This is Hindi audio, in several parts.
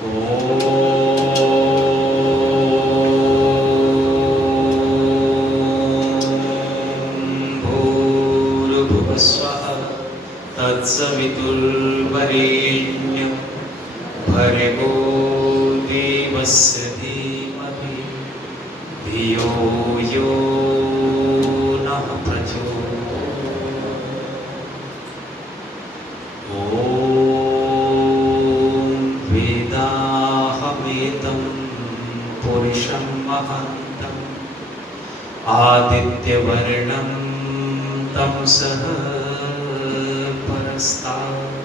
भूर्भुवस्वः तत्सवितुर्वरेण्यं भर्गो देवस्य धीमहि धियो यो नः प्रचोदयात्। ॐ वेदाहमेतं पुरुषं महन्तम् आदित्यवर्णं तं सह परस्तात्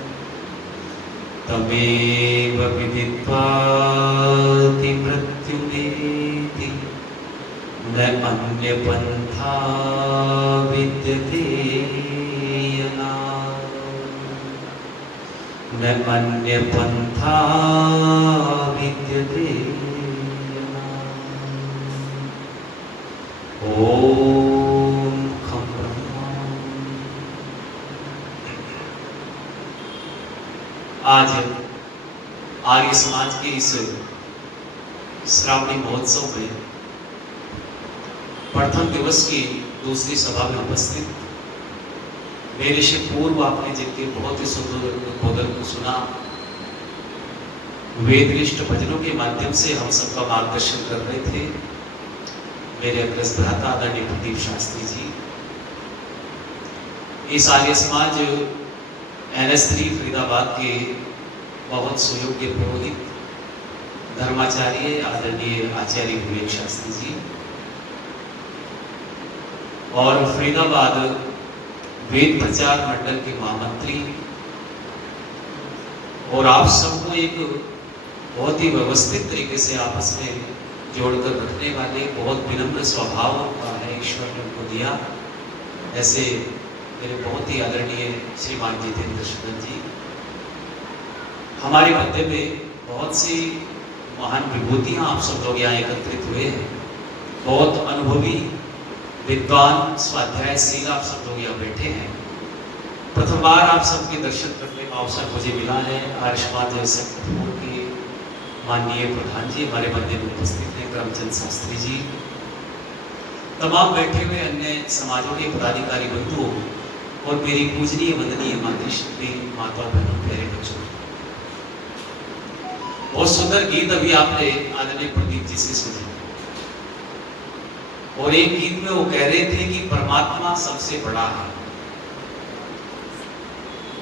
तमेव विदित्वाति मृत्युमेति न अन्यपन्था विद्यते यनात् न अन्यपन्था विद्यते यनात्। ॐ खं ब्रह्मा। आज आर्य समाज के इस श्रावणी महोत्सव में प्रथम दिवस की दूसरी सभा में उपस्थित मेरे से पूर्व आपने जिनके बहुत ही सुंदर उद्बोधन को सुना, वेदनिष्ठ भजनों के माध्यम से हम सबका मार्गदर्शन कर रहे थे मेरे अग्रज भ्राता आदरणीय प्रदीप शास्त्री जी। इस आर्य समाज NS3 फरीदाबाद के बहुत सुयोग्य पुरोहित धर्माचार्य आदरणीय आचार्य विवेक शास्त्री जी और फरीदाबाद वेद प्रचार मंडल के महामंत्री और आप सबको एक बहुत ही व्यवस्थित तरीके से आपस में जोड़कर रखने वाले बहुत विनम्र स्वभाव का है ईश्वर ने उनको दिया। ऐसे मेरे बहुत ही आदरणीय श्रीमान जितेंद्र शुक्ल जी, हमारे मध्य में बहुत सी महान विभूतियां आप सब लोग यहाँ एकत्रित हुए हैं। बहुत अनुभवी विद्वान स्वाध्यायशील आप सब लोग यहाँ बैठे हैं। प्रथम बार आप सबके दर्शन करने का अवसर मुझे मिला है। आर्य समाज संगठन के माननीय प्रधान जी हमारे मध्य में उपस्थित हैं, करमचंद शास्त्री जी, तमाम बैठे हुए अन्य समाजों के पदाधिकारी बंधुओं और मेरी पूजनीय वंदनीय मातृशक्ति माता बहनों प्यारे बच्चों। बहुत सुंदर गीत अभी आपने आदरणीय प्रदीप जी से सुने और एक गीत में वो कह रहे थे कि परमात्मा सबसे बड़ा है।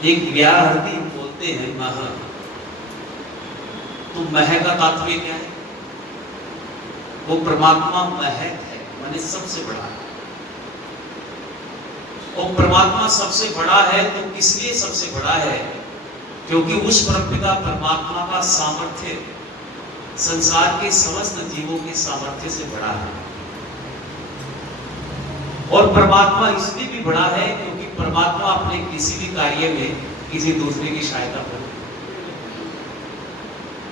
एक व्याहृति बोलते हैं मह, तो मह का तात्पर्य क्या है? वो परमात्मा महक है, माने सबसे बड़ा है। और परमात्मा सबसे बड़ा है तो किस लिए सबसे बड़ा है? क्योंकि उस परमपिता परमात्मा का सामर्थ्य संसार के समस्त जीवों के सामर्थ्य से बड़ा है। और परमात्मा इसलिए भी बड़ा है क्योंकि परमात्मा अपने किसी भी कार्य में किसी दूसरे की सहायता करता है।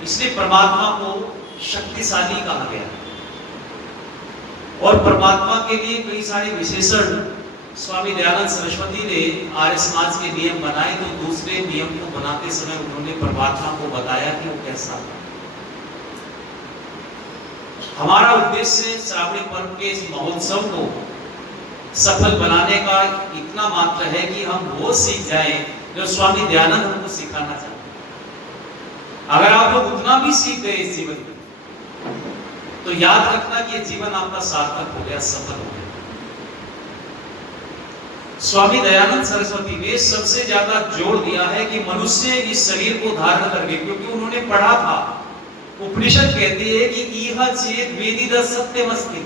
इसलिए परमात्मा को शक्तिशाली कहा गया और परमात्मा के लिए कई सारे विशेषण स्वामी दयानंद सरस्वती ने आर्य समाज के नियम बनाए। तो दूसरे नियम को बनाते समय उन्होंने परमात्मा को बताया कि वो कैसा है। हमारा उद्देश्य श्रावणी पर्व के इस महोत्सव को सफल बनाने का इतना मात्र है कि हम वो सीख जाएं जो स्वामी दयानंद हमको सिखाना चाहते हैं। अगर आप लोग उतना भी सीख गए इस जीवन में तो याद रखना कि ये जीवन आपका सार्थक हो गया, सफल हो गया। स्वामी दयानंद सरस्वती ने सबसे ज्यादा जोर दिया है कि मनुष्य इस शरीर को धारण करके, क्योंकि उन्होंने पढ़ा था, उपनिषद कहती है कि इह चेत वेदिद सत्यमस्ति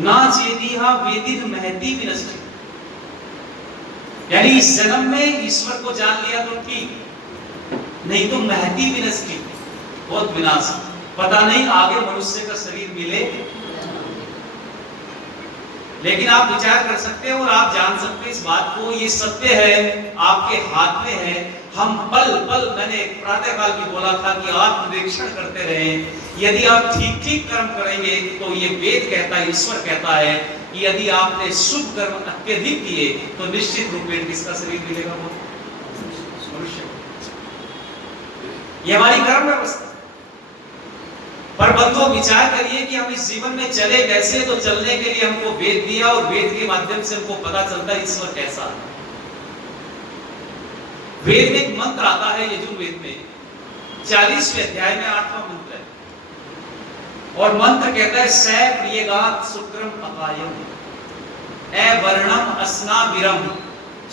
ना चेदिह वेदिद महति विनष्टि। यानी इस जन्म में ईश्वर को जान लिया तो ठीक, नहीं तो महति विनष्टि, बहुत विनाश। पता नहीं आगे मनुष्य का शरीर मिले। लेकिन आप विचार कर सकते हैं और आप जान सकते हैं इस बात को, ये सत्य है, आपके हाथ में है। हम पल पल, मैंने प्रातःकाल भी बोला था कि आप निरीक्षण करते रहें। यदि आप ठीक ठीक कर्म करेंगे तो ये वेद कहता है, ईश्वर कहता है कि यदि आपने शुभ कर्म अत्यधिक किए तो निश्चित रूप में किसका शरीर मिलेगा? वो मनुष्य। ये हमारी कर्म व्यवस्था। पर बंधुओं विचार करिए कि हम इस जीवन में चले कैसे। तो चलने के लिए हमको वेद दिया और वेद के माध्यम से हमको पता चलता है ईश्वर कैसा है। वेद में एक मंत्र आता है यजुर्वेद में 40वें अध्याय में 8वां मंत्र है और मंत्र कहता है स प्रियगात शुक्रम अपायम अवर्णम अस्नाविरम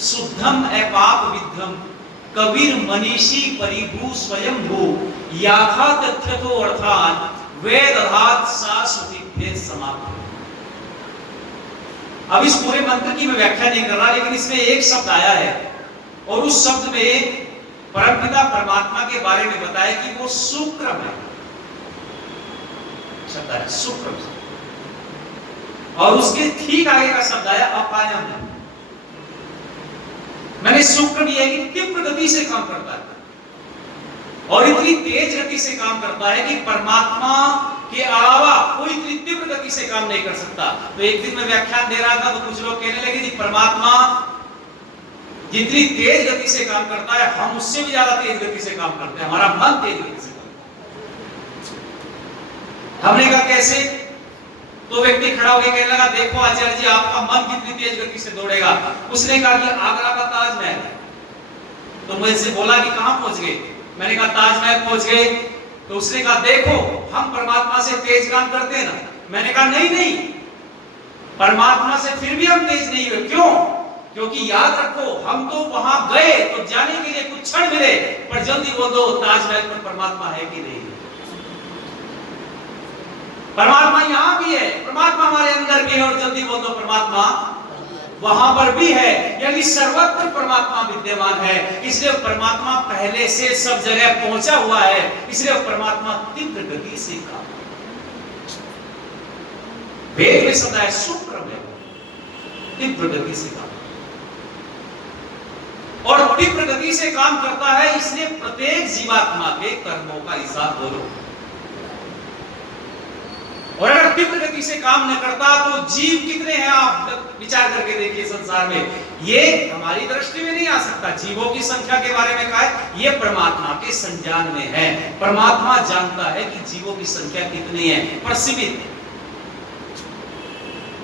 शुद्धम अपाप विद्धम कबीर मनीषी परिभू स्वयं भू याथा तथ्यतो अर्थात वेदधात शाश्वती समाप्त। अब इस पूरे मंत्र की मैं व्याख्या नहीं कर रहा, लेकिन इसमें एक शब्द आया है और उस शब्द में परमपिता परमात्मा के बारे में बताया कि वो शुक्रम है। शब्द है शुक्रम और उसके ठीक आगे का शब्द आया अपायम है। मैंने शुक्रम ये है कि तीव्र गति से काम करता है और इतनी तेज गति से काम करता है कि परमात्मा के अलावा कोई इतनी तीव्र गति से काम नहीं कर सकता। तो एक दिन मैं व्याख्यान दे रहा था तो कुछ लोग कहने लगे कि परमात्मा जितनी तेज गति से काम करता है हम उससे भी ज्यादा तेज गति से काम करते हैं, हमारा मन तेज गति से काम करता है। हमने कहा कैसे? तो व्यक्ति खड़ा होकर कहने लगा देखो आचार्य जी आपका मन कितनी तेज गति से दौड़ेगा। उसने कहा कि आगरा का ताजमहल। तो मुझसे बोला कि कहां पहुंच गए? मैंने कहा ताजमहल पहुंच गए। तो उसने कहा देखो हम परमात्मा से तेज काम करते हैं ना। मैंने कहा नहीं नहीं, परमात्मा से फिर भी हम तेज नहीं हुए। क्यों? क्योंकि याद रखो हम तो वहां गए तो जाने के लिए कुछ क्षण मिले, पर जल्दी बोल दो ताजमहल पर परमात्मा है कि नहीं? परमात्मा यहां भी है, परमात्मा हमारे अंदर भी है और जल्दी बोल दो परमात्मा वहां पर भी है। यानी सर्वत्र परमात्मा विद्यमान है, इसलिए परमात्मा पहले से सब जगह पहुंचा हुआ है। इसलिए परमात्मा तीव्र गति से काम। वेद में शब्द है शुक्रम है, तीव्र गति से काम और तीव्र गति से काम करता है। इसलिए प्रत्येक जीवात्मा के कर्मों का हिसाब बोलो। और अगर तीव्र गति से काम न करता तो जीव कितने हैं आप विचार करके देखिए संसार में। ये हमारी दृष्टि में नहीं आ सकता। जीवों की संख्या के बारे में कहा है ये परमात्मा के संज्ञान में है। परमात्मा जानता है कि जीवों की संख्या कितनी है, पर सीमित है।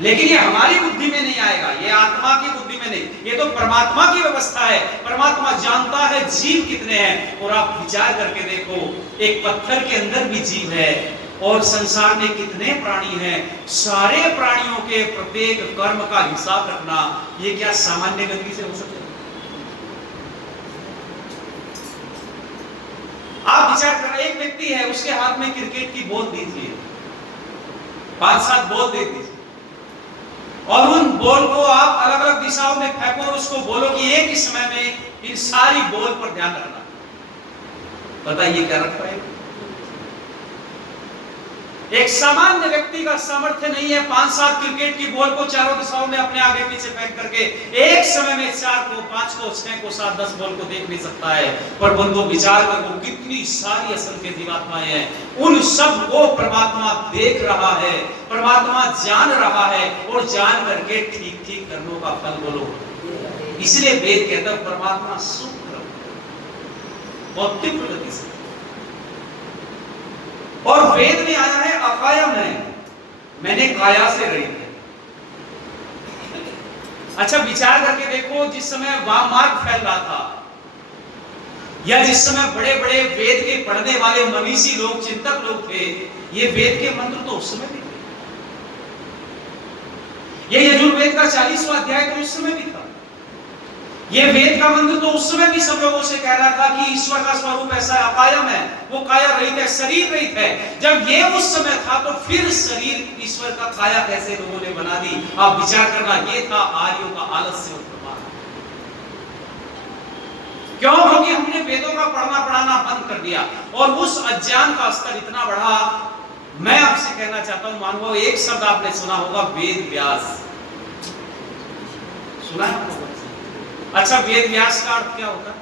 लेकिन ये हमारी बुद्धि में नहीं आएगा, ये आत्मा की बुद्धि में नहीं, ये तो परमात्मा की व्यवस्था है। परमात्मा जानता है जीव कितने हैं। और आप विचार करके देखो एक पत्थर के अंदर भी जीव है और संसार में कितने प्राणी हैं। सारे प्राणियों के प्रत्येक कर्म का हिसाब रखना ये क्या सामान्य गति से हो सकता है? आप विचार कर रहे एक व्यक्ति है उसके हाथ में क्रिकेट की बॉल दीजिए, 5-7 बॉल दे दीजिए और उन बॉल को आप अलग अलग दिशाओं में फेंको और उसको बोलो कि एक ही समय में इन सारी बॉल पर ध्यान रखना। बताइए क्या रख पाएगा? एक सामान्य व्यक्ति का सामर्थ्य नहीं है 5-7 क्रिकेट की बॉल को चारों दिशाओं में अपने आगे पीछे फेंक करके एक समय में 4 को 5 को 6 को 7 10 बॉल को देख नहीं सकता है। पर बंधुओं विचार करो कितनी सारी असंख्य जीवात्माएं हैं, उन सब को परमात्मा देख रहा है, परमात्मा जान रहा है और जान करके ठीक ठीक कर्मों का फल बोलो। इसलिए वेद कहता है परमात्मा शुक्र बहुत तीव्र गति से। और वेद में आया है अकायम है, मैंने काया से रहित है। अच्छा विचार करके देखो जिस समय वाममार्ग फैल रहा था या जिस समय बड़े बड़े वेद के पढ़ने वाले मनीषी लोग चिंतक लोग थे, ये वेद के मंत्र तो उस समय भी थे। ये यजुर्वेद का 40वां अध्याय तो उस समय भी था। ये वेद का मंत्र तो उस समय भी सब लोगों से कह रहा था कि ईश्वर का स्वरूप ऐसा अकायम है, वो काया रहित है, शरीर रहित है। जब ये उस समय था तो फिर शरीर ईश्वर का काया कैसे लोगों ने बना दी? आप विचार करना, ये था आर्यों का आलस्य और प्रमाद। क्यों? क्योंकि हमने वेदों का पढ़ना पढ़ाना बंद कर दिया और उस अज्ञान का स्तर इतना बढ़ा। मैं आपसे कहना चाहता हूं, मानो एक शब्द आपने सुना होगा वेद व्यास, सुना है? अच्छा वेद व्यास का अर्थ क्या होता है?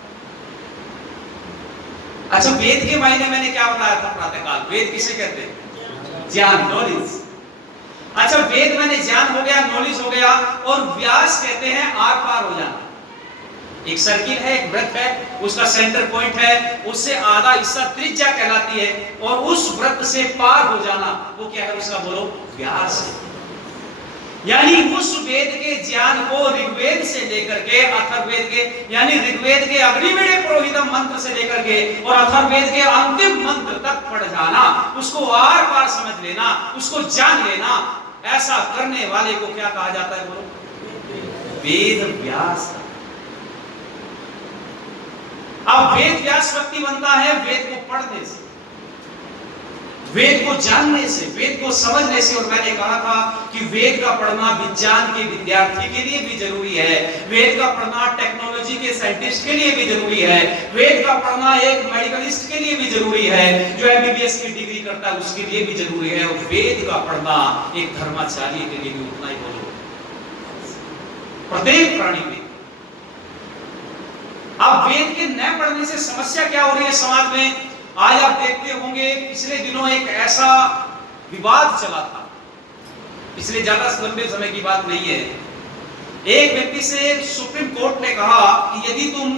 अच्छा वेद के मायने मैंने क्या बताया था प्रातःकाल? वेद किसे कहते हैं? ज्ञान, नॉलेज। अच्छा वेद मैंने ज्ञान हो गया, नॉलेज हो गया, और व्यास कहते हैं आर पार हो जाना। एक सर्किल है, एक वृत्त है, उसका सेंटर पॉइंट है, उससे आधा हिस्सा त्रिज्या कहलाती है, और उस वृत्त से पार हो जाना वो क्या है, उसका बोलो व्यास है। यानी उस वेद के ज्ञान को ऋग्वेद से लेकर के अथर्ववेद के, यानी ऋग्वेद के अग्निमीढ़ पुरोहितम मंत्र से लेकर के और अथर्ववेद के अंतिम मंत्र तक पढ़ जाना, उसको आर पार समझ लेना, उसको जान लेना, ऐसा करने वाले को क्या कहा जाता है बोलो, वेद व्यास। अब वेद व्यास व्यक्ति बनता है वेद को पढ़ने से, वेद को जानने से, वेद को समझने से। और मैंने कहा था कि वेद का पढ़ना विज्ञान के विद्यार्थी के लिए भी जरूरी है, वेद का पढ़ना टेक्नोलॉजी के साइंटिस्ट के लिए भी जरूरी है, वेद का पढ़ना एक मेडिकलिस्ट के लिए भी जरूरी है, जो एमबीबीएस की डिग्री करता है उसके लिए भी जरूरी है, और वेद का पढ़ना एक धर्माचार्य के लिए भी उतना ही बोलो, प्रत्येक प्राणी में। अब वेद के न पढ़ने से समस्या क्या हो रही है समाज में? आज आप देखते होंगे पिछले दिनों एक ऐसा विवाद चला था, पिछले ज्यादा लंबे समय की बात नहीं है। एक व्यक्ति से सुप्रीम कोर्ट ने कहा कि यदि तुम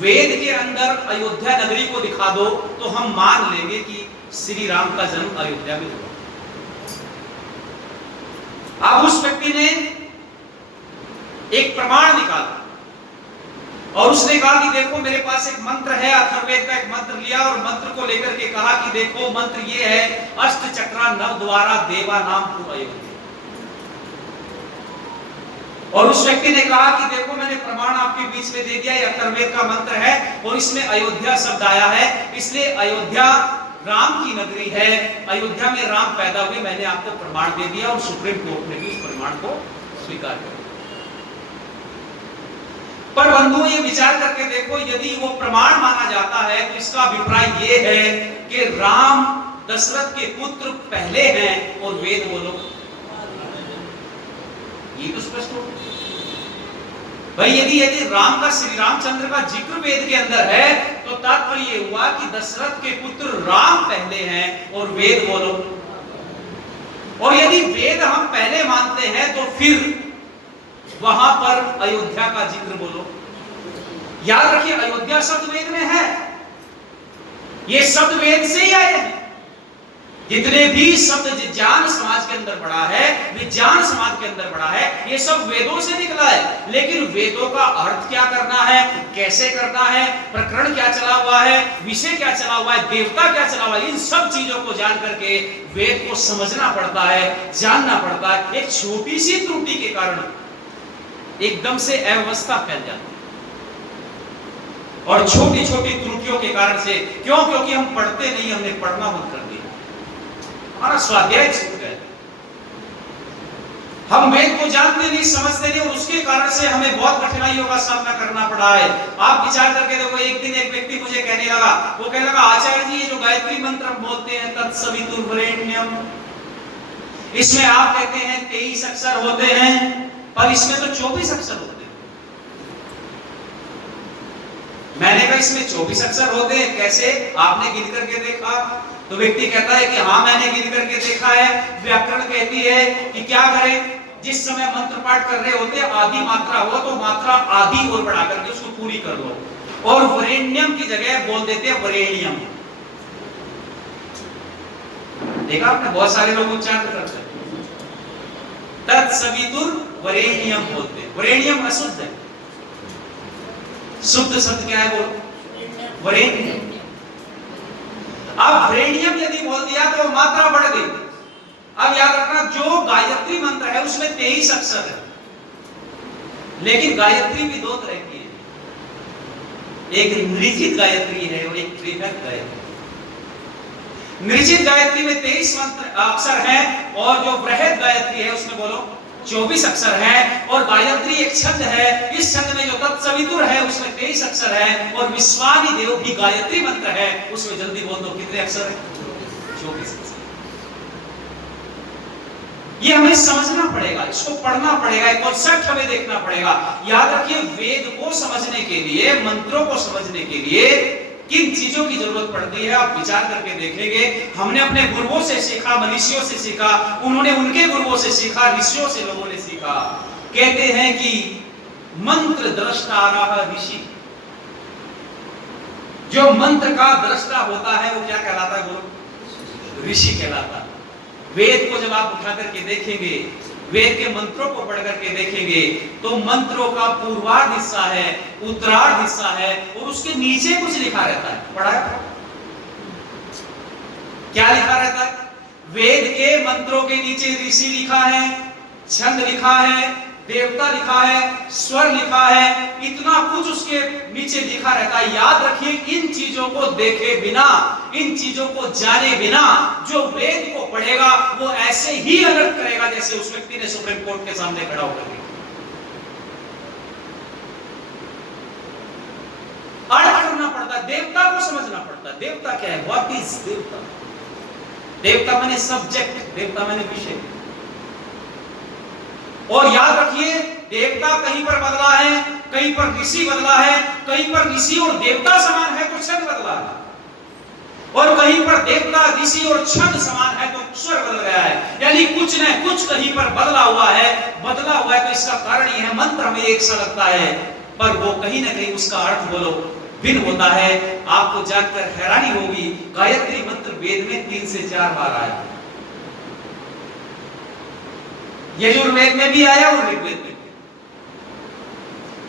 वेद के अंदर अयोध्या नगरी को दिखा दो तो हम मान लेंगे कि श्री राम का जन्म अयोध्या में हुआ। अब उस व्यक्ति ने एक प्रमाण निकाला और उसने कहा कि देखो मेरे पास एक मंत्र है, अथर्ववेद का एक मंत्र लिया और मंत्र को लेकर के कहा कि देखो मंत्र ये है, अष्ट चक्रा नव द्वारा देवा नाम अयोध्या। और उस व्यक्ति ने कहा कि देखो मैंने प्रमाण आपके बीच में दे दिया, ये अथर्ववेद का मंत्र है और इसमें अयोध्या शब्द आया है, इसलिए अयोध्या राम की नगरी है, अयोध्या में राम पैदा हुए, मैंने आपको प्रमाण दे दिया। और सुप्रीम कोर्ट ने भी उस प्रमाण को स्वीकार कर। पर बंधुओं ये विचार करके देखो, यदि वो प्रमाण माना जाता है तो इसका अभिप्राय ये है कि राम दशरथ के पुत्र पहले हैं और वेद बोलो, ये तो स्पष्ट हो भाई। यदि राम का, श्री रामचंद्र का जिक्र वेद के अंदर है तो तात्पर्य ये हुआ कि दशरथ के पुत्र राम पहले हैं और वेद बोलो। और यदि वेद हम पहले मानते हैं तो फिर वहां पर अयोध्या का जिक्र बोलो। याद रखिए अयोध्या शब्द वेद में है, ये शब्द वेद से ही आए हैं। जितने भी शब्द विज्ञान समाज के अंदर पड़ा है, विज्ञान समाज के अंदर पड़ा है, ये सब वेदों से निकला है। लेकिन वेदों का अर्थ क्या करना है, कैसे करना है, प्रकरण क्या चला हुआ है, विषय क्या चला हुआ है, देवता क्या चला हुआ है, इन सब चीजों को जान करके वेद को समझना पड़ता है, जानना पड़ता है। एक छोटी सी त्रुटि के कारण एकदम से अव्यवस्था फैल जाती है, और छोटी छोटी त्रुटियों के कारण से, क्यों? क्योंकि हम पढ़ते नहीं, हमने पढ़ना बंद कर दिया, हमारा स्वाध्याय छूट गया, हम वेद को जानते नहीं, समझते नहीं, और उसके कारण से हमें बहुत कठिनाइयों का सामना करना पड़ा है। आप विचार करके देखो, एक दिन एक व्यक्ति मुझे कहने लगा, वो कहने लगा आचार्य जी ये जो गायत्री मंत्र बोलते हैं तत्सवितुर्वरेण्यम, इसमें आप कहते हैं 23 अक्षर होते हैं, पर इसमें तो 24 अक्षर होते हैं। मैंने कहा इसमें 24 अक्षर होते हैं कैसे, आपने गिन करके देखा? तो व्यक्ति कहता है कि हाँ मैंने गिन करके देखा है। व्याकरण कहती है कि क्या करें, जिस समय मंत्र पाठ कर रहे होते आधी मात्रा हो तो मात्रा आधी और बढ़ा करके उसको पूरी कर लो, और वरेण्यम की जगह बोल देते हैं वरेण्यम। देखा आपने, बहुत सारे लोग उच्चारण करते हैं तत्सवितुर वरेण्यम बोलते हैं। वरेण्यम अशुद्ध है, शुद्ध शब्द क्या है बोलो, वरेण्यम। अब वरेण्यम यदि बोल दिया तो मात्रा बढ़ गई। अब याद रखना जो गायत्री मंत्र है उसमें 23 अक्षर है, लेकिन गायत्री भी दो तरह की है, एक नृजित गायत्री है और एक त्रिभक्त गायत्री। नृजित गायत्री में 23 अक्षर हैं, और जो बृहद गायत्री है उसमें बोलो 24 अक्षर हैं। और गायत्री एक छंद है, इस छंद में जो तत्सवितुर है उसमें 23 अक्षर है, और विश्वानि देव भी गायत्री मंत्र है, उसमें जल्दी बोल दो कितने अक्षर है, 24 अक्षर। ये हमें समझना पड़ेगा, इसको पढ़ना पड़ेगा, एक कॉन्सेप्ट हमें देखना पड़ेगा। याद रखिए वेद को समझने के लिए, मंत्रों को समझने के लिए किन चीजों की जरूरत पड़ती है आप विचार करके देखेंगे। हमने अपने गुरुओं से सीखा, मनीषियों से सीखा, उन्होंने उनके गुरुओं से सीखा, ऋषियों से लोगों ने सीखा। कहते हैं कि मंत्र दृष्टारः ऋषि। जो मंत्र का दृष्टा होता है वो क्या कहलाता है गुरु? ऋषि कहलाता है। वेद को जब आप उठा करके देखेंगे, वेद के मंत्रों को पढ़ करके देखेंगे, तो मंत्रों का पूर्वार्ध हिस्सा है, उत्तरार्ध हिस्सा है, और उसके नीचे कुछ लिखा रहता है। पढ़ा है? क्या लिखा रहता है? वेद के मंत्रों के नीचे ऋषि लिखा है, छंद लिखा है, देवता लिखा है, स्वर लिखा है, इतना कुछ उसके नीचे लिखा रहता है। याद रखिए, इन चीजों को देखे बिना, इन चीजों को जाने बिना जो वेद को पढ़ेगा वो ऐसे ही अनर्थ करेगा जैसे उस व्यक्ति ने सुप्रीम कोर्ट के सामने खड़ा होकर के। अर्थ करना पड़ता, देवता को समझना पड़ता। देवता क्या है? व्हाट इज देवता? देवता माने सब्जेक्ट, देवता माने विषय। और याद रखिए, देवता कहीं पर बदला है, कहीं पर ऋषि बदला है, कहीं पर ऋषि और देवता समान है तो छंद बदला है, और कहीं पर देवता ऋषि और छंद समान है तो स्वर बदल गया है। यानी कुछ न कुछ कहीं पर बदला हुआ है। बदला हुआ है तो इसका कारण यह है, मंत्र हमें एक सा लगता है पर वो कहीं ना कहीं उसका अर्थ बोलो भिन्न होता है। आपको जानकर हैरानी होगी, गायत्री मंत्र वेद में 3 से 4 बार आया। यजुर्वेद में भी आया और ऋग्वेद में भी।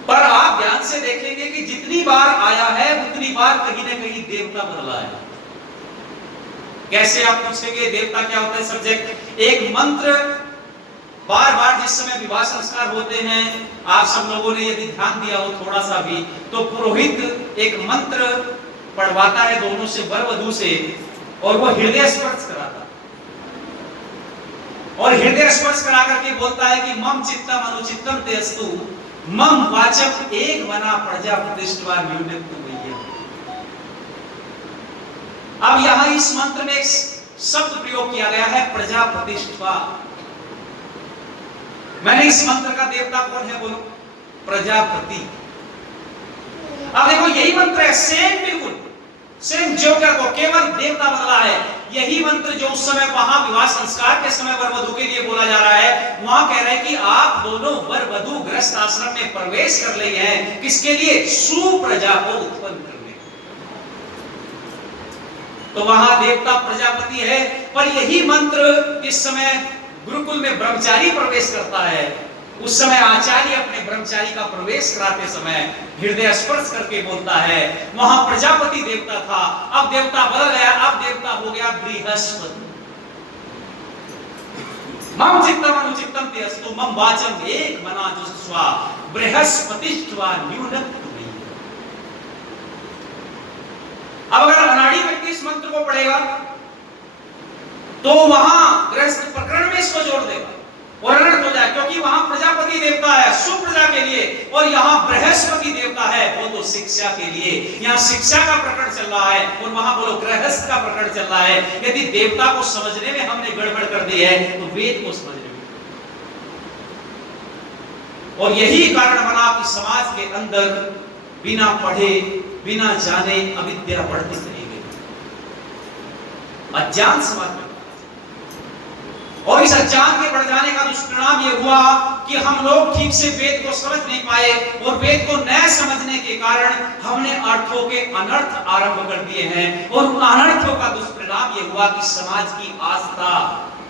पर आप ध्यान से देखेंगे कि जितनी बार आया है उतनी बार कहीं ना कहीं देवता बदला है। कैसे? आप पूछेंगे देवता क्या होता है? सब्जेक्ट। एक मंत्र बार बार जिस समय विवाह संस्कार होते हैं, आप सब लोगों ने यदि ध्यान दिया हो थोड़ा सा भी, तो पुरोहित एक मंत्र पढ़वाता है दोनों से, वर वधू से, और वो हृदय स्पर्श कराता है। और हृदय स्पर्श करा करके बोलता है कि मम चित्तम अनुचित्तम ते अस्तु, मम वाचम एक वना प्रजा प्रतिष्ठा न्यूनत्व वैयम। अब यहां इस मंत्र में एक शब्द प्रयोग किया गया है, प्रजा प्रतिष्ठा। मैंने इस मंत्र का देवता कौन है बोलो? प्रजापति। अब देखो, यही मंत्र है, सेम, बिल्कुल सेम जोकर को, केवल देवता बदला है। यही मंत्र जो उस समय वहां विवाह संस्कार के समय वर वधू के लिए बोला जा रहा है, वहां कह रहे हैं कि आप दोनों वर वधू गृहस्थ आश्रम में प्रवेश कर रहे हैं। किसके लिए? सुप्रजा को उत्पन्न करने। तो वहां देवता प्रजापति है। पर यही मंत्र जिस समय गुरुकुल में ब्रह्मचारी प्रवेश करता है, उस समय आचार्य अपने ब्रह्मचारी का प्रवेश कराते समय हृदय स्पर्श करके बोलता है। वहां प्रजापति देवता था, अब देवता बदल गया, अब देवता हो गया बृहस्पति। मम चित्तम अनुचित्तम ते अस्तु, मम वाचम एक मना जुस्वा बृहस्पतिष्ठवा न्यूनत्व। अब अगर अनाड़ी व्यक्ति इस मंत्र को पढ़ेगा तो वहां गृहस्थ प्रकरण में इसको जोड़ देगा और अनर्थ हो जाए, क्योंकि वहां प्रजापति देवता है सुप्रजा के लिए, और यहाँ बृहस्पति देवता है वो तो शिक्षा के लिए। यहाँ शिक्षा का प्रकरण चल रहा है और वहां बोलो गृहस्थ का प्रकरण चल रहा है। यदि देवता को समझने में हमने गड़बड़ कर दी है तो वेद को समझने में। और यही कारण बना कि समाज के अंदर बिना पढ़े बिना जाने अविद्या बढ़ती चली गई, अज्ञान समाज में। और इस अज्ञान के बढ़ जाने का दुष्परिणाम यह हुआ कि हम लोग ठीक से वेद को समझ नहीं पाए, और वेद को न समझने के कारण हमने अर्थों के अनर्थ आरंभ कर दिए हैं। और उन अनर्थों का दुष्परिणाम यह हुआ कि समाज की आस्था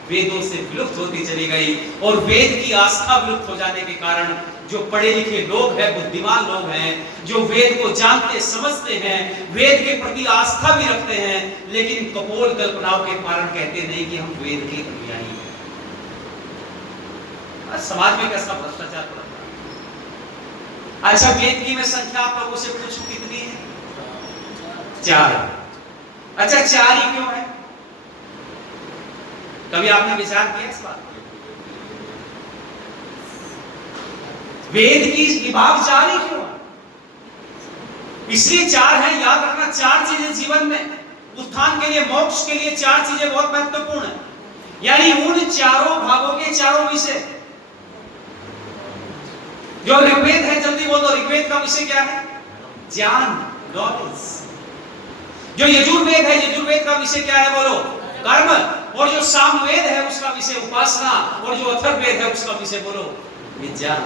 वेदों से विलुप्त होती चली गई। और वेद की आस्था विलुप्त हो जाने के कारण जो पढ़े लिखे लोग हैं, बुद्धिमान लोग हैं, जो वेद को जानते समझते हैं, वेद के प्रति आस्था भी रखते हैं, लेकिन कपोल कल्पनाओं के कारण कहते नहीं कि हम वेद के अनुयायी हैं। समाज में कैसा भ्रष्टाचार पड़ता है। अच्छा, वेद की मैं संख्या आप लोगों से पूछूं कितनी है? 4। अच्छा, 4 ही क्यों है? कभी आपने विचार किया इस बात? वेद की विभाग 4 ही क्यों है? इसलिए 4 है, याद रखना। 4 चीजें जीवन में उत्थान के लिए, मोक्ष के लिए 4 चीजें बहुत महत्वपूर्ण है। यानी उन चारों भागों के चारों विषय। जो ऋग्वेद है, जल्दी बोलो, ऋग्वेद का विषय क्या है? ज्ञान, नॉलेज। जो यजुर्वेद है, यजुर्वेद का विषय क्या है? बोलो, कर्म। और जो सामवेद है उसका विषय उपासना, और जो अथर्ववेद है उसका विषय बोलो, विज्ञान।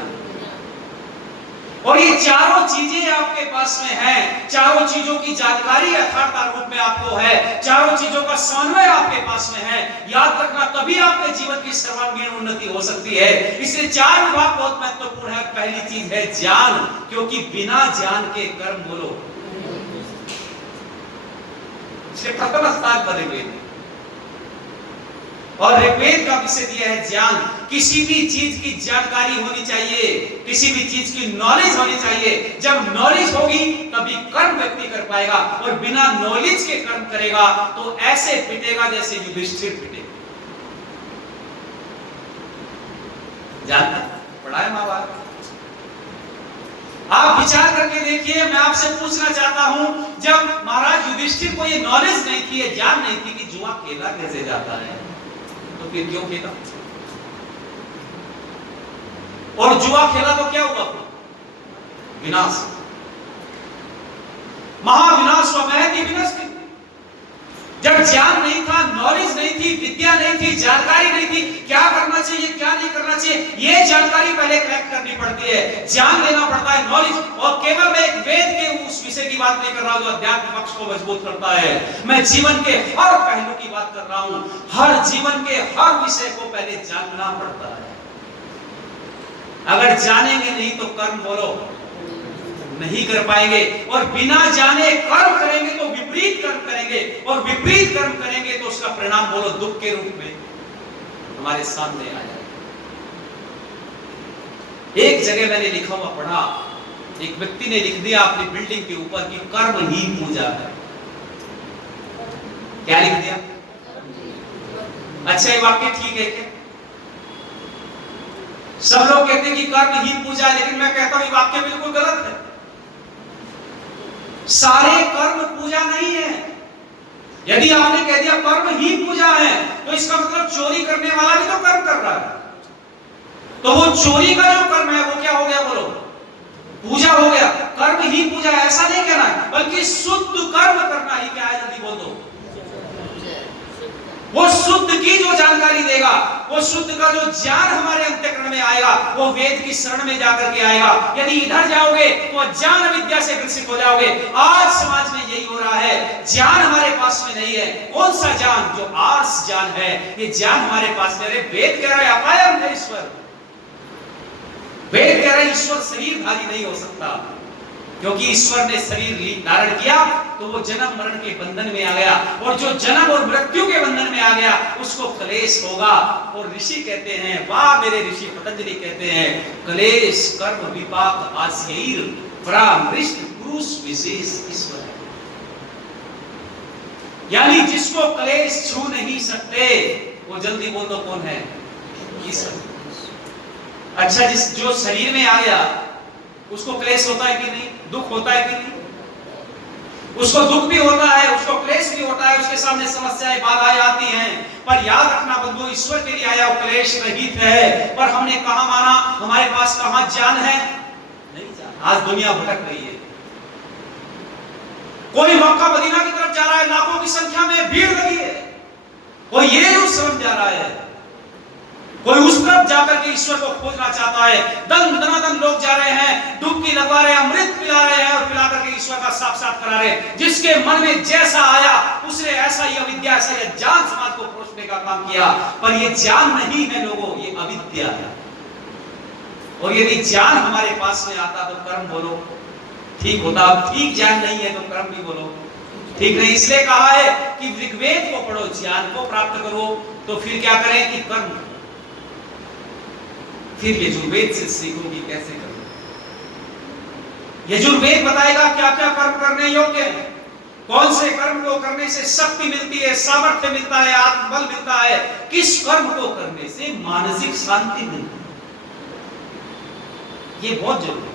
और ये चारों चीजें आपके पास में हैं, चारों चीजों की जानकारी यथार्थ रूप में आपको है, चारों चीजों का समन्वय आपके पास में है। याद रखना, तभी आपके जीवन की सर्वांगीण उन्नति हो सकती है। इसलिए चार विभाग बहुत महत्वपूर्ण है। पहली चीज है ज्ञान, क्योंकि बिना ज्ञान के कर्म बोलो, इसलिए प्रथम स्थान पर ऋग्वेद और ऋग्वेद का विषय दिया है ज्ञान। किसी भी चीज की जानकारी होनी चाहिए, किसी भी चीज की नॉलेज होनी चाहिए। जब नॉलेज होगी तभी कर्म व्यक्ति कर पाएगा, और बिना नॉलेज के कर्म करेगा तो ऐसे पिटेगा जैसे युधिष्ठिर पिटे। जानते पढ़ा है महाभारत? आप विचार करके देखिए। मैं आपसे पूछना चाहता हूं, जब महाराज युधिष्ठिर को ये नॉलेज नहीं थी, ये ज्ञान नहीं थी कि जुआ खेला कैसे जाता है, तो फिर क्यों खेला? और जुआ खेला तो क्या हुआ? विनाश, महाविनाश हुआ, महती विनष्टि। जब ज्ञान नहीं था, नॉलेज नहीं थी, विद्या नहीं थी, जानकारी नहीं थी, क्या करना चाहिए क्या नहीं करना चाहिए, ये जानकारी पहले कलेक्ट करनी पड़ती है, ज्ञान लेना पड़ता है, नॉलेज। और केवल मैं एक वेद के उस विषय की बात नहीं कर रहा हूं जो अध्यात्म पक्ष को मजबूत करता है, मैं जीवन के हर पहलू की बात कर रहा हूं। हर जीवन के हर विषय को पहले जानना पड़ता है। अगर जानेंगे नहीं तो कर्म बोलो नहीं कर पाएंगे, और बिना जाने कर्म करेंगे तो विपरीत कर्म करेंगे, और विपरीत कर्म करेंगे तो उसका परिणाम बोलो दुख के रूप में हमारे सामने आ जाए। एक जगह मैंने लिखा हुआ पढ़ा, एक व्यक्ति ने लिख दिया अपनी बिल्डिंग के ऊपर कि कर्म ही पूजा है। क्या लिख दिया? अच्छा, ये वाक्य ठीक है क्या? सब लोग कहते हैं कि कर्म ही पूजा है, लेकिन मैं कहता हूं ये वाक्य बिल्कुल गलत है। सारे कर्म पूजा नहीं है। यदि आपने कह दिया कर्म ही पूजा है, तो इसका मतलब चोरी करने वाला भी तो कर्म कर रहा है, तो वो चोरी का जो कर्म है वो क्या हो गया बोलो? पूजा हो गया। कर्म ही पूजा है ऐसा नहीं कहना है, बल्कि शुद्ध कर्म करना ही क्या है, जल्दी बोल दो। वो शुद्ध की जो जानकारी देगा, वो शुद्ध का जो ज्ञान हमारे अंतःकरण में आएगा, वो वेद की शरण में जाकर के आएगा। यदि इधर जाओगे तो अज्ञान विद्या से ग्रसित हो जाओगे। आज समाज में यही हो रहा है, ज्ञान हमारे पास में नहीं है। कौन सा ज्ञान? जो आर्स ज्ञान है, ये ज्ञान हमारे पास में। अरे वेद कह रहा है अपायम है ईश्वर, वेद कह रहा है ईश्वर शरीरधारी नहीं हो सकता, क्योंकि ईश्वर ने शरीर धारण किया तो वो जन्म मरण के बंधन में आ गया, और जो जन्म और मृत्यु के बंधन में आ गया उसको क्लेश होगा। और ऋषि कहते हैं, वाह मेरे ऋषि पतंजलि कहते हैं, क्लेश कर्म विपाक आसीर परामृष्ट पुरुष विशेष ईश्वर है। यानी जिसको क्लेश छू नहीं सकते, वो जल्दी बोल दो कौन है? ईश्वर। अच्छा, जो शरीर में आ गया उसको क्लेश होता है कि नहीं? दुख होता है कि नहीं? उसको दुख भी होता है, उसको क्लेश भी होता है, उसके सामने समस्याएं बाधाएं आती हैं। पर याद रखना बंधु, ईश्वर के लिए आया वो क्लेश रहित है। पर हमने कहां माना? हमारे पास कहां ज्ञान है? नहीं ज्ञान। आज दुनिया भटक रही है। कोई मक्का मदीना की तरफ जा रहा है, लाखों की संख्या में भीड़ लगी है। कोई यरूशलेम जा रहा है, कोई उस तरफ जाकर के ईश्वर को खोजना चाहता है। दन दनादन लोग जा रहे हैं, डुबकी लगवा रहे हैं, अमृत पिला रहे हैं, और पिला करके ईश्वर का साक्षात करा रहे हैं। जिसके मन में जैसा आया उसने ऐसा ही अविद्या, ऐसा ही ज्ञान समाज को परोसने का काम किया। पर ये ज्ञान नहीं है लोगों, ये अविद्या है। और यदि ज्ञान हमारे पास में आता तो कर्म बोलो ठीक होता। अब ठीक ज्ञान नहीं है तो कर्म भी बोलो ठीक नहीं। इसलिए कहा है कि ऋग्वेद को पढ़ो, ज्ञान को प्राप्त करो। तो फिर क्या करें कि कर्म, फिर यजुर्वेद से सीखोगे कैसे करना। यजुर्वेद बताएगा क्या क्या कर्म करने योग्य है, कौन से कर्म को करने से शक्ति मिलती है, सामर्थ्य मिलता है, आत्मबल मिलता है, किस कर्म को करने से मानसिक शांति मिलती है। ये बहुत जरूरी है।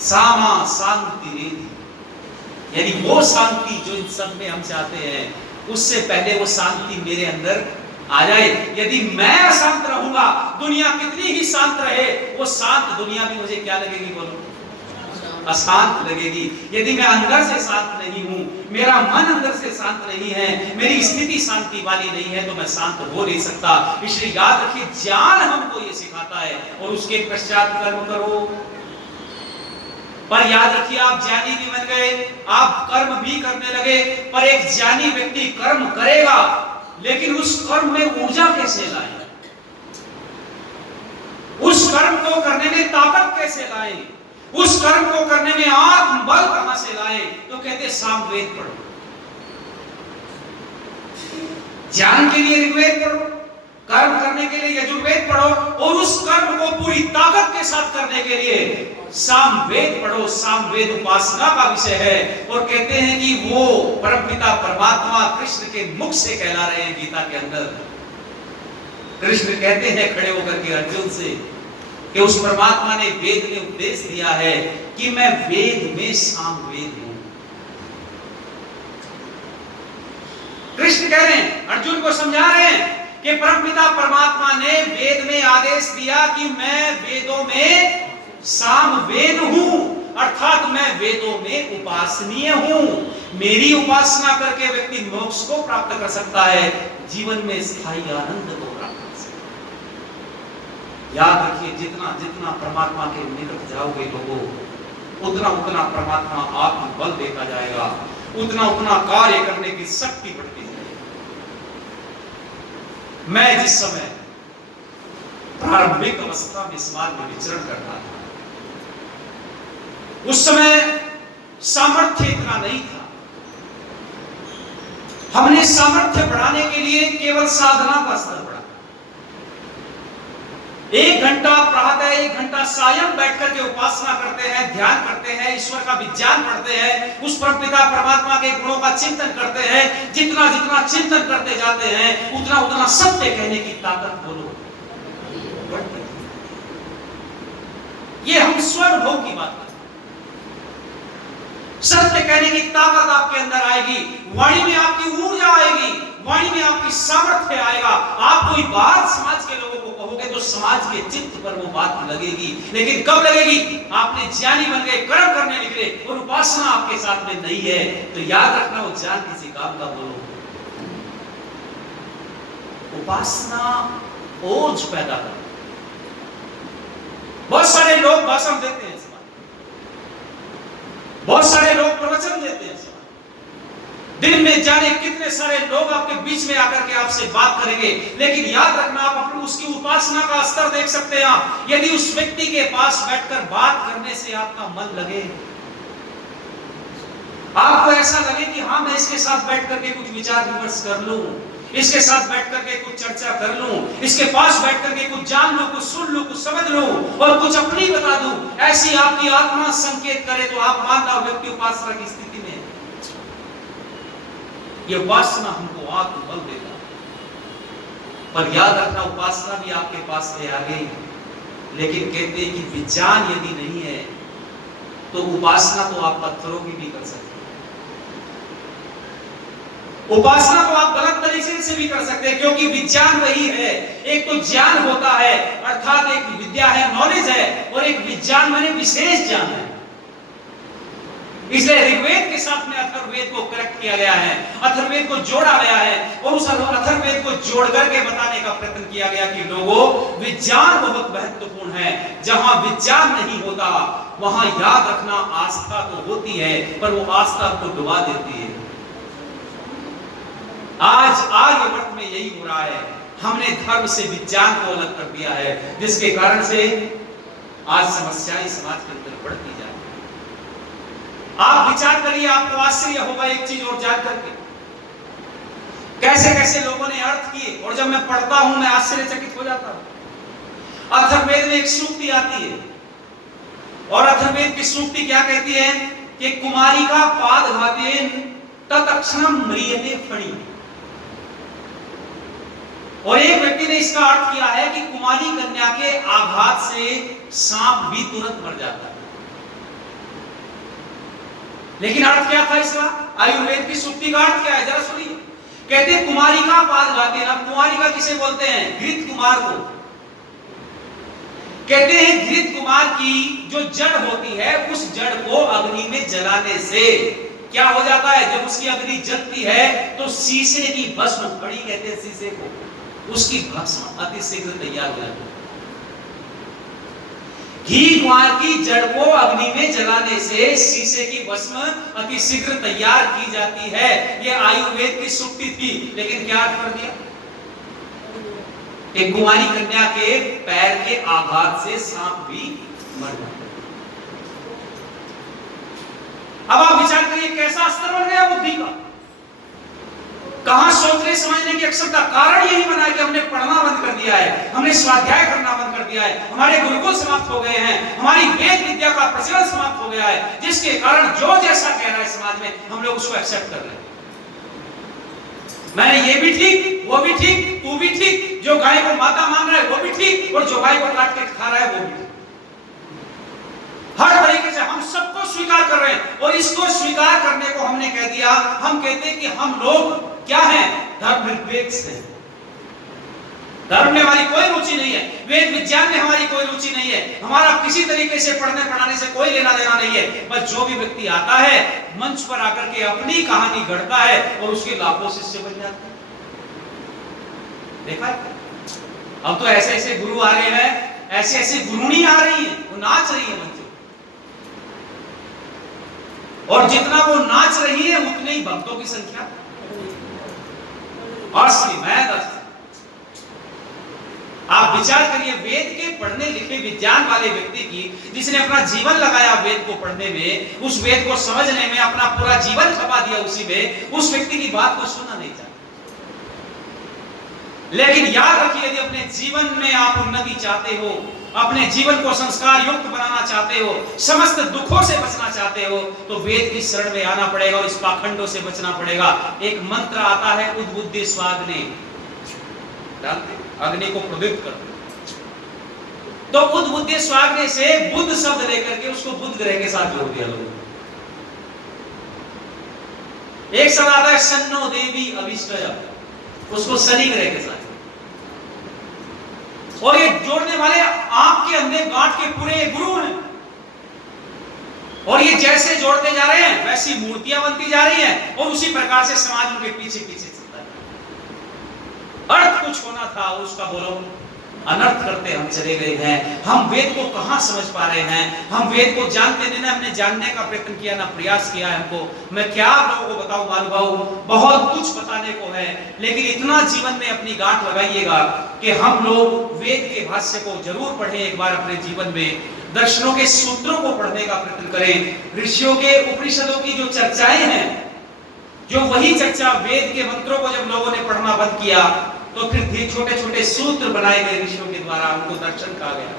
सामा शांति रेधि, यानी वो शांति जो इन सब में हम चाहते हैं, उससे पहले वो शांति मेरे अंदर आ जाए। यदि मैं अशांत रहूंगा, दुनिया कितनी ही शांत रहे, वो शांत दुनिया भी मुझे क्या लगेगी बोलो? अशांत लगेगी। यदि मैं अंदर से शांत नहीं हूं, मेरा मन अंदर से शांत नहीं है, मेरी स्थिति शांति वाली नहीं है, तो मैं शांत हो नहीं सकता। इसलिए याद रखिए, ज्ञान हमको ये सिखाता है और उसके पश्चात कर्म करो। पर याद रखिए, आप ज्ञानी भी बन गए, आप कर्म भी करने लगे, पर एक ज्ञानी व्यक्ति कर्म करेगा, लेकिन उस कर्म में ऊर्जा कैसे लाए, उस कर्म को करने में ताकत कैसे लाए, उस कर्म को करने में आत्मबल कहां से लाए, तो कहते सामवेद पढ़ो, ज्ञान के लिए ऋग्वेद पढ़ो, कर्म करने के लिए यजुर्वेद पढ़ो, और उस कर्म को पूरी ताकत के साथ करने के लिए सामवेद पढ़ो। सामवेद उपासना का विषय है, और कहते हैं कि वो परमपिता परमात्मा कृष्ण के मुख से कहला रहे हैं। गीता के अंदर कृष्ण कहते हैं खड़े होकर के अर्जुन से कि उस परमात्मा ने वेद में उपदेश दिया है कि मैं वेद में सामवेद हूं। कृष्ण कह रहे हैं, अर्जुन को समझा रहे हैं कि परमपिता परमात्मा ने वेद में आदेश दिया कि मैं वेदों में सामवेद हूं, अर्थात मैं वेदों में उपासनीय हूं। मेरी उपासना करके व्यक्ति मोक्ष को प्राप्त कर सकता है, जीवन में स्थायी आनंद को प्राप्त कर सकता है। याद रखिए, जितना जितना परमात्मा के निकट जाओगे लोगों, उतना उतना परमात्मा आत्मबल देता जाएगा, उतना उतना कार्य करने की शक्ति बढ़ती जाएगी। मैं जिस समय प्रारंभिक अवस्था में समाज में विचरण करता था, उस समय सामर्थ्य इतना नहीं था। हमने सामर्थ्य बढ़ाने के लिए केवल साधना का स्तर बढ़ा। 1 घंटा प्रातः 1 घंटा सायं बैठकर के उपासना करते हैं, ध्यान करते हैं, ईश्वर का विज्ञान पढ़ते हैं, उस परमपिता परमात्मा के गुणों का चिंतन करते हैं। जितना जितना चिंतन करते जाते हैं, उतना उतना सत्य कहने की ताकत बोलो बढ़ती है। ये हम स्वानुभव की बात, सत्य कहने की ताकत आपके अंदर आएगी, वाणी में आपकी ऊर्जा आएगी, वाणी में आपकी सामर्थ्य आएगा। आप कोई बात समाज के लोगों को कहोगे तो समाज के चित्त पर वो बात लगेगी, लेकिन कब लगेगी? आपने ज्ञानी बन गए, कर्म करने निकले और उपासना आपके साथ में नहीं है, तो याद रखना वो ज्ञान किसी काम का बोलो। उपासना ओज पैदा कर। बहुत सारे लोग भाषण देते हैं, बहुत सारे लोग प्रवचन देते हैं, दिन में जाने कितने सारे लोग आपके बीच में आकर के आपसे बात करेंगे, लेकिन याद रखना, आप अपनी उसकी उपासना का स्तर देख सकते हैं। यदि उस व्यक्ति के पास बैठकर बात करने से आपका मन लगे, आपको ऐसा लगे कि हाँ, मैं इसके साथ बैठ करके कुछ विचार विमर्श कर लूं, इसके साथ बैठ करके कुछ चर्चा कर लूं, इसके पास बैठ करके कुछ जान लूं, कुछ सुन लूं, कुछ समझ लूं और कुछ अपनी बता दूं, ऐसी आपकी आत्मा संकेत करे तो आप मान लो व्यक्ति उपासना की स्थिति में। ये उपासना हमको आत्मबल देता है, पर याद रखना, उपासना भी आपके पास से आ गई, लेकिन कहते हैं कि विज्ञान यदि नहीं है तो उपासना तो आप पत्थरों की भी कर सकते हैं, उपासना को आप गलत तरीके से भी कर सकते हैं, क्योंकि विज्ञान वही है। एक तो ज्ञान होता है, अर्थात एक विद्या है, नॉलेज है, और एक विज्ञान माने विशेष ज्ञान है। इसलिए ऋग्वेद के साथ में अथर्ववेद को कनेक्ट किया गया है, अथर्ववेद को जोड़ा गया है, और उस अथर्ववेद को जोड़ करके बताने का प्रयत्न किया गया कि लोगों, विज्ञान बहुत महत्वपूर्ण है। जहां विज्ञान नहीं होता वहां याद रखना, आस्था तो होती है, पर वो आस्था को डुबा देती है। आज आर्यवर्त में यही हो रहा है, हमने धर्म से विज्ञान को अलग कर दिया है, जिसके कारण से आज समस्याएं समाज के अंदर बढ़ती जा रही है। आप विचार करिए, आपको आश्चर्य होगा एक चीज और जान करके, कैसे कैसे लोगों ने अर्थ किए, और जब मैं पढ़ता हूं मैं आश्चर्यचकित हो जाता हूं। अथर्ववेद में एक सूक्ति आती है, और अथर्ववेद की सूक्ति क्या कहती है कि कुमारी का पाद घातेन तत्क्षणम म्रियते फणी। और एक व्यक्ति ने इसका अर्थ किया है कि कुमारी कन्या के आघात से सांप भी तुरंत मर जाता है। लेकिन अर्थ क्या था इसका? आयुर्वेद की सूक्ति का अर्थ क्या है, जरा सुनिए। कहते हैं कुमारी का पाद घातेन। अब कुमारी का किसे बोलते हैं? घृत कुमार को। कहते हैं घृत कुमार की जो जड़ होती है, उस जड़ को अग्नि में जलाने से क्या हो जाता है? जब उसकी अग्नि जलती है तो शीशे की भस्म, खड़ी कहते हैं शीशे को, उसकी भस्म अति शीघ्र तैयार हो जाती है। घी कुमार की जड़ को अग्नि में जलाने से शीशे की भस्म अति शीघ्र तैयार की जाती है। यह आयुर्वेद की सूक्ति थी, लेकिन क्या कर दिया? एक कुमारी कन्या के पैर के आघात से सांप भी मर जाता। अब आप विचार करिए कैसा स्तर बन गया बुद्धि का। कहां सोचने समझने की अक्षमता। कारण यही बना कि हमने पढ़ना बंद कर दिया है, हमने स्वाध्याय करना बंद कर दिया है, हमारे गुरुकुल समाप्त हो गए हैं, हमारी वेद विद्या का प्रचलन समाप्त हो गया है, जिसके कारण जो जैसा कह रहा है समाज में हम लोग उसको एक्सेप्ट कर रहे हैं। मैंने ये भी ठीक, वो भी ठीक, तू भी ठीक, जो गाय को माता मान रहा है वो भी ठीक, और जो गाय को काट के खा रहा है वो भी ठीक। हर तरीके से हम सबको स्वीकार कर रहे हैं, और इसको स्वीकार करने को हमने कह दिया, हम कहते हैं कि हम लोग क्या हैं? धर्म निरपेक्ष हैं। धर्म में हमारी कोई रुचि नहीं है, वेद विज्ञान में हमारी कोई रुचि नहीं है, हमारा किसी तरीके से पढ़ने पढ़ाने से कोई लेना देना नहीं है। बस जो भी व्यक्ति आता है मंच पर आकर के अपनी कहानी गढ़ता है और उसके लाखों शिष्य बन जाते हैं। देखा है? अब तो ऐसे ऐसे गुरु आ रहे हैं, ऐसे ऐसे गुरुनी आ रही है, वो नाच रही है मंच, और जितना वो नाच रही है उतने ही भक्तों की संख्या। और आप विचार करिए, वेद के पढ़ने लिखे विज्ञान वाले व्यक्ति की, जिसने अपना जीवन लगाया वेद को पढ़ने में, उस वेद को समझने में, अपना पूरा जीवन खपा दिया उसी में, उस व्यक्ति की बात को सुनना नहीं चाहता। लेकिन याद रखिए, यदि अपने जीवन में आप उन्नति चाहते हो, अपने जीवन को संस्कार युक्त बनाना चाहते हो, समस्त दुखों से बचना चाहते हो, तो वेद की शरण में आना पड़ेगा और इस पाखंडों से बचना पड़ेगा। एक मंत्र आता है, उद्बुद्धि स्वाग्ने, अग्नि को प्रदीप्त कर। तो उद्बुद्धि स्वाग्ने से बुद्ध शब्द लेकर के उसको बुद्ध ग्रह के साथ जोड़ दिया लोगों। एक शब्द आता है शन्नो देवी अभिष्टय, उसको शनि ग्रह के साथ, और ये जोड़ने वाले आपके अंदर गांठ के पूरे गुरु हैं। और ये जैसे जोड़ते जा रहे हैं वैसी मूर्तियां बनती जा रही हैं, और उसी प्रकार से समाज उनके पीछे पीछे चलता है। अर्थ कुछ होना था उसका बोलो अनर्थ करते हम चले गए हैं। हम वेद को कहां समझ पा रहे हैं? हम वेद को जानते नहीं ना, हमने जानने का प्रयत्न किया ना प्रयास किया है हमको। मैं क्या लोगों को बताऊं महानुभाव, बहुत कुछ बताने को है, लेकिन इतना जीवन में अपनी गांठ लगाइएगा कि हम लोग वेद के भाष्य को जरूर पढ़ें एक बार अपने जीवन में, दर्शनों के सूत्रों को पढ़ने का प्रयत्न करें, ऋषियों के उपनिषदों की जो चर्चाएं हैं, जो वही चर्चा वेद के मंत्रों को जब लोगों ने पढ़ना बंद किया तो फिर छोटे छोटे सूत्र बनाए गए ऋषियों के द्वारा, उनको दर्शन कहा गया।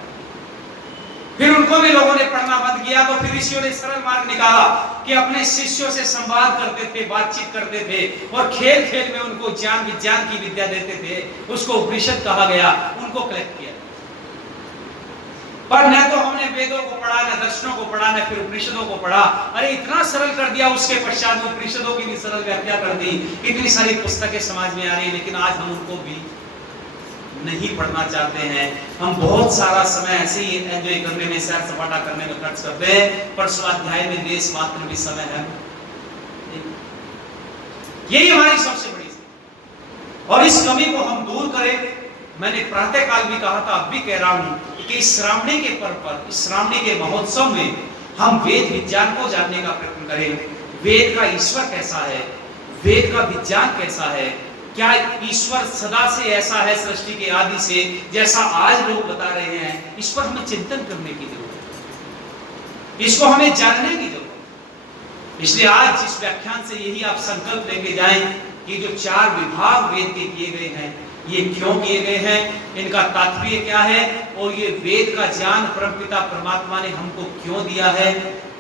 फिर उनको भी लोगों ने पढ़ना बंद किया, तो फिर ऋषियों ने सरल मार्ग निकाला कि अपने शिष्यों से संवाद करते थे, बातचीत करते थे, और खेल खेल में उनको ज्ञान विज्ञान की विद्या देते थे, उसको उपनिषद कहा गया, उनको कलेक्ट किया। पर न तो हमने वेदों को पढ़ा, न दर्शनों को पढ़ा, न फिर उपनिषदों को पढ़ा। अरे इतना सरल कर दिया, उसके पश्चात उपनिषदों की भी सरल व्याख्या कर दी, इतनी सारी पुस्तकें समाज में आ रही है, लेकिन आज हम उनको भी नहीं पढ़ना चाहते हैं। हम बहुत सारा समय ऐसे ही एंजॉय करने में, सैर सपाटा करने में खर्च करते हैं, पर स्वाध्याय में देश मात्र भी समय है। यही हमारी सबसे बड़ी, और इस कमी को हम दूर करें। मैंने प्रातः काल भी कहा था, अब भी कह रहा हूं कि इस श्रावणी के पर्व पर, इस श्रावणी के महोत्सव में हम वेद विज्ञान को जानने का प्रयत्न करें। वेद का ईश्वर कैसा है, वेद का विज्ञान कैसा है, क्या ईश्वर सदा से ऐसा है सृष्टि के आदि से जैसा आज लोग बता रहे हैं? इस पर हमें चिंतन करने की जरूरत है, इसको हमें जानने की जरूरत है। इसलिए आज इस व्याख्यान से यही आप संकल्प लेके जाएं कि जो 4 विभाग वेद के किए गए हैं, ये क्यों किए गए हैं, इनका तात्पर्य क्या है, और ये वेद का ज्ञान परमपिता परमात्मा ने हमको क्यों दिया है।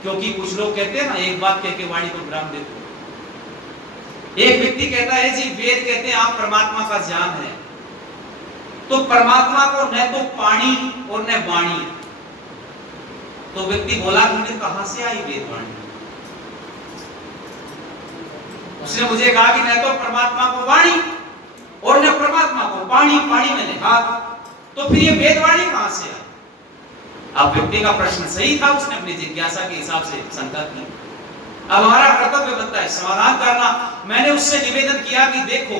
क्योंकि कुछ लोग कहते हैं ना, एक बात कह के वाणी को विराम देते हैं। एक व्यक्ति कहता है जी वेद कहते हैं आप परमात्मा का ज्ञान है, तो परमात्मा को न तो पानी और न वाणी। तो व्यक्ति बोला कि कहां से आई वेद वाणी? उसने मुझे कहा कि न तो परमात्मा को वाणी और न परमात्मा को पानी, पानी मैंने कहा, तो फिर ये वेदवाणी कहां से आई? अब व्यक्ति का प्रश्न सही था, उसने अपनी जिज्ञासा के हिसाब से शंका की। अब हमारा कर्तव्य बनता है समाधान करना। मैंने उससे निवेदन किया कि देखो,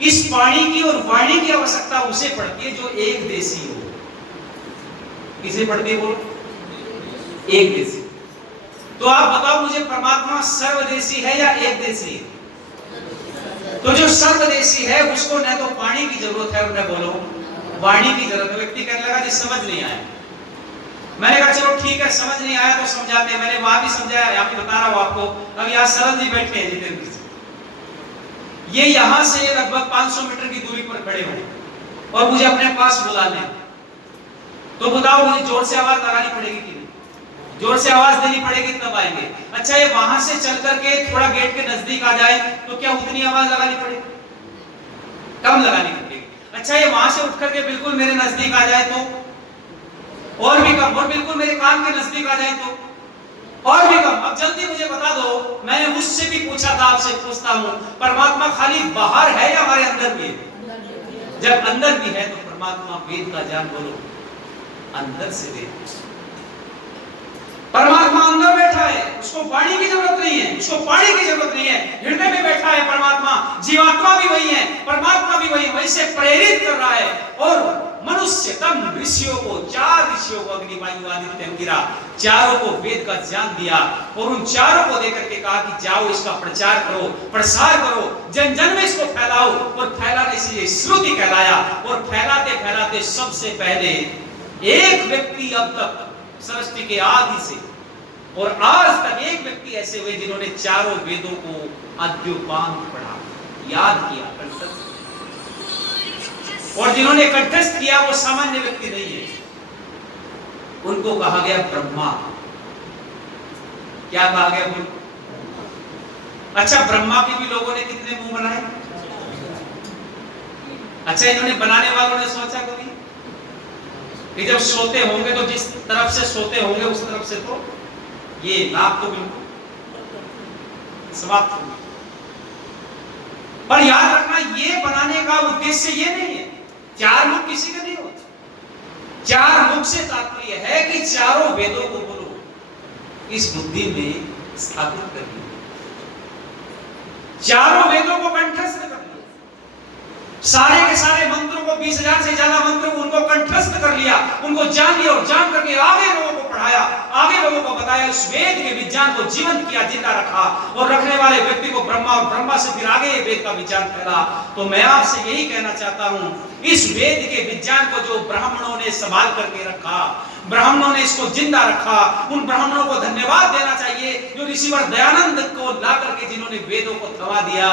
इस पानी की और वाणी की आवश्यकता उसे पड़ती है जो एक देशी हो। किसे पड़ती है बोलो? एक देशी। तो आप बताओ मुझे, परमात्मा सर्वदेशी है या एक देशी है? तो जो सर्वदेशी है उसको न तो पानी की जरूरत है और न बोलो वाणी की जरूरत है। व्यक्ति कहने लगा जी समझ नहीं आया। मैंने कहा चलो ठीक है, समझ नहीं आया तो समझाते हैं। मैंने वहां भी समझाया, यहाँ भी बता रहा हूं आपको। अब यहाँ सरल जी बैठे हैं जितेंद्र जी, ये यहां से लगभग 500 मीटर की दूरी पर खड़े हो और मुझे अपने पास बुला लें, तो बताओ मुझे जोर से आवाज लगानी पड़ेगी कि नहीं? जोर से आवाज देनी पड़ेगी तब आएंगे। अच्छा, ये वहां से चल करके थोड़ा गेट के नजदीक आ जाए तो क्या उतनी आवाज लगानी पड़ेगी? कम लगानी पड़ेगी। अच्छा, ये वहां से उठ करके बिल्कुल मेरे नजदीक आ जाए तो और भी कम, और बिल्कुल मेरे कान के नजदीक आ जाए तो और भी कम। अब जल्दी मुझे बता दो, मैंने उससे भी पूछा था, आपसे पूछता हूं, परमात्मा खाली बाहर है या हमारे अंदर भी है? जब अंदर भी है तो परमात्मा वेद का ज्ञान बोलो अंदर से दे। परमात्मा अंदर बैठा है, उसको वाणी की जरूरत नहीं है, उसको पानी की जरूरत नहीं है, हृदय में बैठा है परमात्मा। जीवात्मा भी वही है, परमात्मा भी वही, वही से प्रेरित कर रहा है। और मनुष्य तम ऋषियों को, 4 ऋषियों को, अग्नि वायु आदित्य अंगिरा, चारों को वेद का ज्ञान दिया और उन चारों को देकर के कहा कि जाओ इसका प्रचार करो, प्रसार करो, जन जन में इसको फैलाओ। और फैलाने से ये श्रुति कहलाया। और फैलाते फैलाते सबसे पहले एक व्यक्ति अब तक सृष्टि के आदि से और आज तक एक व्यक्ति ऐसे हुए जिन्होंने चारों वेदों को अद्योपांत पढ़ा, याद किया, कंठस्थ, और जिन्होंने कंठस्थ किया वो सामान्य व्यक्ति नहीं है। उनको कहा गया ब्रह्मा। क्या कहा गया बोलो? अच्छा, ब्रह्मा के भी लोगों ने कितने मुंह बनाए? अच्छा, इन्होंने बनाने वालों ने सोचा कभी कि जब सोते होंगे तो जिस तरफ से सोते होंगे उस तरफ से तो ये नाक तो बिल्कुल समाप्त होगी। पर याद रखना, ये बनाने का उद्देश्य ये नहीं है। 4 मुख किसी का नहीं होता। 4 मुख से तात्पर्य है कि चारों वेदों को बोलो, इस बुद्धि में स्थापित कर लिया, चारों वेदों को कंठस्थ कर लिया, सारे के सारे मंत्रों को, 20,000 से ज्यादा मंत्रों को उनको कंठस्थ कर लिया, उनको जान लिया और जान करके आगे लोगों को पढ़ाया, आगे लोगों को बताया, उस वेद के विज्ञान को जीवंत किया, जिंदा रखा। और रखने वाले व्यक्ति को ब्रह्मा, और ब्रह्मा से फिर आगे वेद का विज्ञान फैला। तो मैं आपसे यही कहना चाहता हूं, इस वेद के विज्ञान को जो ब्राह्मणों ने संभाल करके रखा, ब्राह्मणों ने इसको जिंदा रखा, उन ब्राह्मणों को धन्यवाद देना चाहिए जो ऋषिवर दयानंद को ला करके जिन्होंने वेदों को थमा दिया।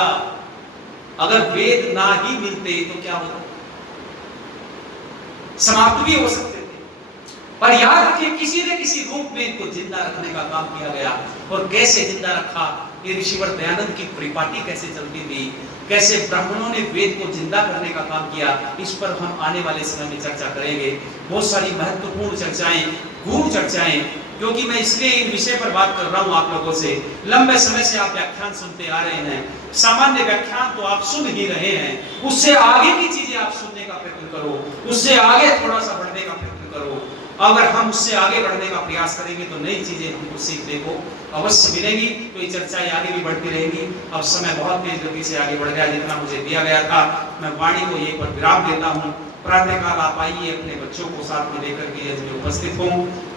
अगर वेद ना ही मिलते तो क्या होता? समाप्त भी हो सकते थे। पर याद रखिए, किसी न किसी रूप में इनको जिंदा रखने का काम किया गया। और कैसे जिंदा रखा, ये ऋषिवर दयानंद की परिपाटी कैसे चलती थी, कैसे ब्राह्मणों ने वेद को जिंदा करने का काम किया, इस पर हम आने वाले समय में चर्चा करेंगे। बहुत सारी महत्वपूर्ण चर्चाएं, गूढ़ चर्चाएं, क्योंकि मैं इसलिए इन विषय पर बात कर रहा हूं आप लोगों से। लंबे समय से आप व्याख्यान सुनते आ रहे हैं, सामान्य व्याख्यान तो आप सुन ही रहे हैं, उससे आगे की चीजें आप सुनने का प्रयत्न करो, उससे आगे थोड़ा सा बढ़ने का प्रयत्न करो। अगर हम उससे आगे बढ़ने का प्रयास करेंगे तो नई चीजें हमको सीखने को अवश्य मिलेंगी। तो ये चर्चाएं आगे भी बढ़ती रहेगी। अब समय बहुत तेज गति से आगे बढ़ गया, जितना मुझे दिया गया था मैं वाणी को यहीं पर विराम देता हूँ। प्रातःकाल आप आइए, अपने बच्चों को साथ में लेकर के यदि उपस्थित हों।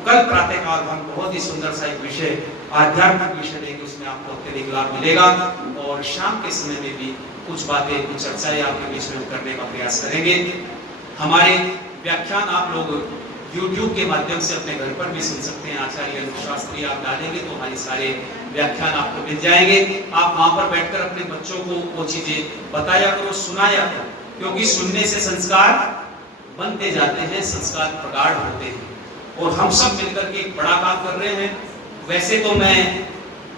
कल प्रातःकाल हम बहुत ही सुंदर सा एक विषय, आध्यात्मिक विषय लेंगे, उसमें आपको अत्यधिक लाभ मिलेगा। और शाम के समय में भी कुछ बातें, कुछ चर्चाएं आपके बीच में करने का प्रयास करेंगे। हमारे व्याख्यान आप लोग YouTube के माध्यम से अपने घर पर भी सुन सकते हैं। आचार्य अनूप शास्त्री आप डालेंगे तो हमारे सारे व्याख्यान आपको मिल जाएंगे। आप वहां पर बैठकर अपने बच्चों को वो चीजें बताया करो, सुनाया करो, क्योंकि सुनने से संस्कार बनते जाते हैं, संस्कार प्रगाढ़ होते हैं। और हम सब मिलकर के एक बड़ा काम कर रहे हैं। वैसे तो मैं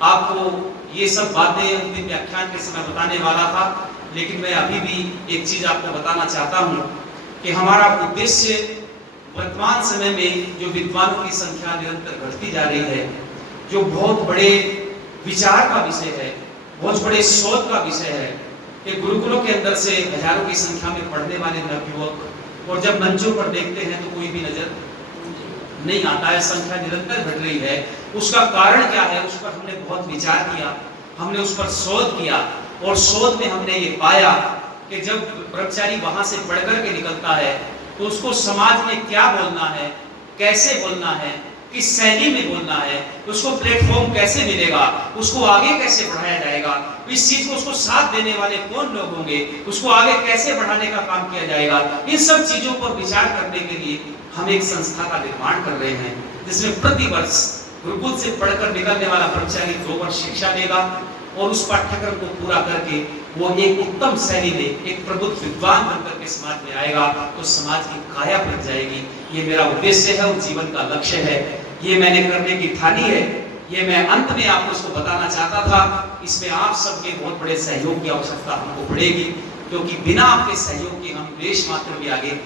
आपको ये सब बातें अंतिम व्याख्यान के समय बताने वाला था, लेकिन मैं अभी भी एक चीज आपको बताना चाहता हूँ कि हमारा उद्देश्य वर्तमान समय में जो विद्वानों की संख्या निरंतर घटती जा रही है, जो बहुत बड़े विचार का विषय है, बहुत बड़े शोध का विषय है, कि गुरुकुलों के अंदर से हजारों की संख्या में पढ़ने वाले नवयुवक, और जब मंचों पर देखते हैं तो कोई भी नजर नहीं आता है, संख्या निरंतर घट रही है। उसका कारण क्या है, उस पर हमने बहुत विचार किया, हमने उस पर शोध किया और शोध में हमने ये पाया कि जब ब्रह्मचारी वहां से पढ़ कर के निकलता है तो उसको समाज में क्या बोलना है, कैसे बोलना है, किस शैली में बोलना है, उसको प्लेटफॉर्म कैसे मिलेगा, उसको आगे कैसे बढ़ाया जाएगा, इस चीज को उसको साथ देने वाले कौन लोग होंगे, उसको आगे कैसे बढ़ाने का काम किया जाएगा, इन सब चीजों पर विचार करने के लिए हम एक संस्था का निर्माण कर रहे हैं, जिसमें प्रति वर्ष गुरुकुल से पढ़कर निकलने वाला ब्रह्मचारी 2 वर्ष शिक्षा लेगा और उस पाठ्यक्रम को पूरा करके वो एक उत्तम शैली में एक प्रबुद्ध विद्वान बनकर के समाज में आएगा तो समाज की काया बन जाएगी। ये मेरा उद्देश्य है और जीवन का लक्ष्य है, ये मैंने करने की ठानी है, ये मैं अंत में आपको इसको बताना चाहता था। इसमें आप सबके बहुत बड़े सहयोग की आवश्यकता हमको पड़ेगी, क्योंकि बिना आपके सहयोग के हम देश मात्र भी आगे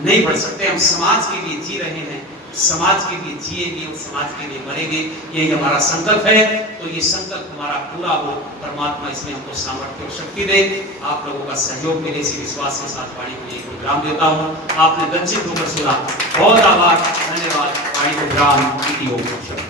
नहीं बढ़ सकते। हम समाज के लिए जी रहे हैं, समाज के लिए जिएंगे और समाज के लिए मरेंगे, यही हमारा संकल्प है। तो ये संकल्प हमारा पूरा हो, परमात्मा इसमें हमको सामर्थ्य और शक्ति दे। आप लोगों का सहयोग मेरे इसी विश्वास के साथ वाणी को एक विराम देता हूँ। आपने दर्शित होकर सुना, बहुत आभार, धन्यवाद। वाणी को विराम।